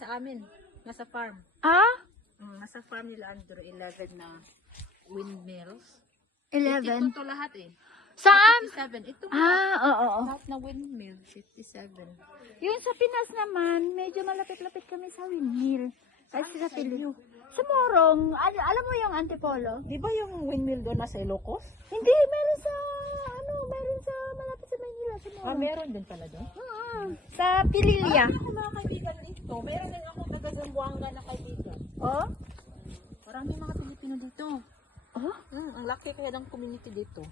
sa amin. Nasa farm. Ah? Nasa farm nila Andrew, 11 na windmills. 11? 52 to lahat eh. Saan? 57. Ito Oo. lahat na windmill, 57. Yung sa Pinas naman, medyo malapit-lapit kami sa windmill. Kasi sa Pilipinas. Sa Morong, alam mo yung Antipolo? Di ba yung windmill doon nasa Ilocos? Hindi, meron sa, meron sa malapit sa Manila, sa Morong. Meron din pala doon. Sa Pililya. Marami ako mga kaibigan dito. Meron din ako taga-Zamboanga na kaibigan. Oh? Marami mga Pilipino dito. Oh? Ang laki kaya ng community dito.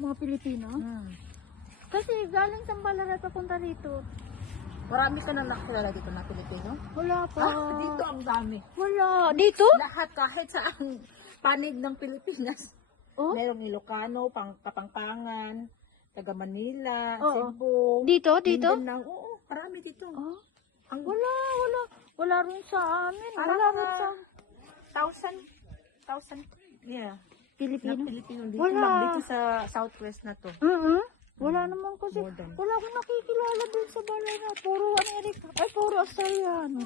Mga Pilipino? Kasi galing sa Ballarat papunta rito. Marami ka na nakilala dito na Pilipino? Wala pa. Dito ang dami. Wala. Dito? Lahat kahit sa ang panig ng Pilipinas. Oh? Merong Ilocano, Kapampangan, taga Manila, Oo. Cebu. Dito? Mindanao. Oo, marami dito. Oh? Ang Wala rin sa amin. Parang Wala rin sa 1,000, yeah, na Pilipino. Pilipino dito Wala. lang, dito sa southwest na to. Wala naman kasi. More than. Wala akong nakikilala dun sa Ballarat. Puro Amerika. Ay, puro Australiano.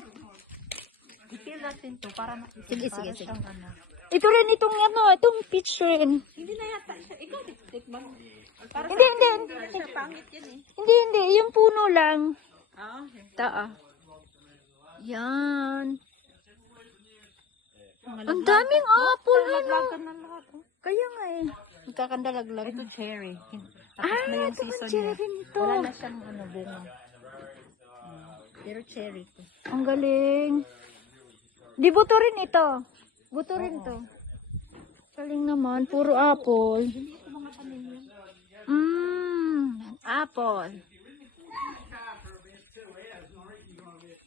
I-feel natin to para makita. Sige. Siyang, ano. Ito rin itong peach rin. Hindi na yata siya. Ikaw, tikman. Para Hindi. sa siya pangit yan eh. Hindi. Yung puno lang. Okay. Taa. Yan. Mga Ang daming apple. laglagan na lahat. Oh. Kaya nga eh. Magkakandalaglag. Ito cherry. Tapos na yung ito ang season cherry niya. nito. Wala na siyang bunga. Pero cherry to. Ang galing. Di buto rin ito. Buto rin to. Galing naman. Puro apple. Hindi ito mga tanim yun. Apple.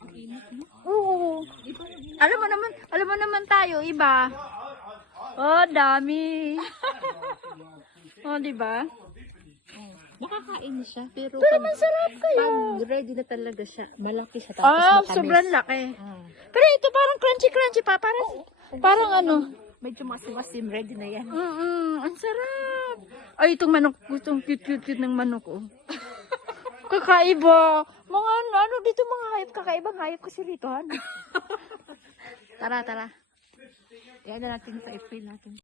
Ang init, no? Oo. Alam mo naman tayo, iba. Oh, dami. Oh, di ba? Nakakain siya. Pero Masarap kayo. pag ready na talaga siya, malaki siya. Tapos matamis. Sobrang laki. Pero ito parang crunchy pa. Parang ano. Medyo masim-masim, ready na yan. Ang sarap. Ay, itong manok. Itong cute ng manok, oh. Kakaiba. Mga ano dito mga hayop. Kakaibang hayop kasi rito, ano. Tara. Yan na natin sa ipin natin.